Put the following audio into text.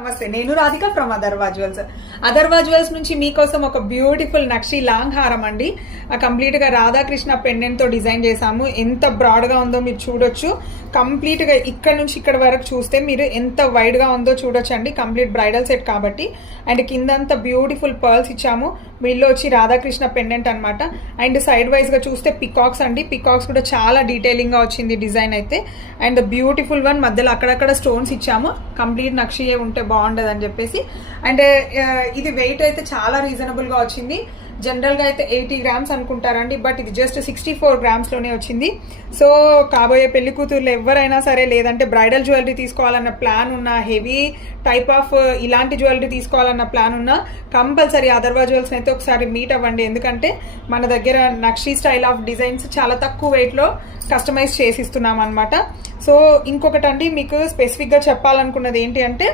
నమస్తే, నేను Radhika from Atharva jewels. Atharva jewels నుంచి మీకోసం ఒక బ్యూటిఫుల్ నక్షి లాంగ్ హారం అండి. కంప్లీట్ గా రాధాకృష్ణ పెండెంట్ తో డిజైన్ చేశాము. ఎంత బ్రాడ్ గా ఉందో మీరు చూడొచ్చు. కంప్లీట్ గా ఇక్కడ నుంచి ఇక్కడ వరకు చూస్తే మీరు ఎంత వైడ్ గా ఉందో చూడొచ్చు అండి. కంప్లీట్ బ్రైడల్ సెట్ కాబట్టి. అండ్ కిందంతా బ్యూటిఫుల్ పర్ల్స్ ఇచ్చాము. వీళ్ళు వచ్చి రాధాకృష్ణ పెండెంట్ అనమాట. అండ్ సైడ్ వైజ్ గా చూస్తే పికాక్స్ అండి. పికాక్స్ కూడా చాలా డీటెయిలింగ్ గా వచ్చింది డిజైన్ అయితే. అండ్ బ్యూటిఫుల్ వన్ మధ్యలో అక్కడక్కడ స్టోన్స్ ఇచ్చాము. కంప్లీట్ నక్షియే ఉంటే బాగుండదు అని చెప్పేసి. అండ్ ఇది వెయిట్ అయితే చాలా రీజనబుల్ గా వచ్చింది. జనరల్ గా అయితే 80 గ్రామ్స్ అనుకుంటారండి, బట్ ఇది జస్ట్ 64 గ్రామ్స్ లోనే వచ్చింది. సో కాబోయే పెళ్లి కూతుర్లు ఎవరైనా సరే, లేదంటే బ్రైడల్ జ్యువెలరీ తీసుకోవాలన్న ప్లాన్ ఉన్నా, హెవీ టైప్ ఆఫ్ ఇలాంటి జ్యువెలరీ తీసుకోవాలన్న ప్లాన్ ఉన్నా, కంపల్సరీ అదర్వా జ్యువెల్స్ అయితే ఒకసారి మీట్ అవ్వండి. ఎందుకంటే మన దగ్గర నక్షి స్టైల్ ఆఫ్ డిజైన్స్ చాలా తక్కువ వెయిట్ లో కస్టమైజ్ చేసి ఇస్తున్నాం అనమాట. సో ఇంకొకటి అండి, మీకు స్పెసిఫిక్ గా చెప్పాలనుకున్నది ఏంటి అంటే,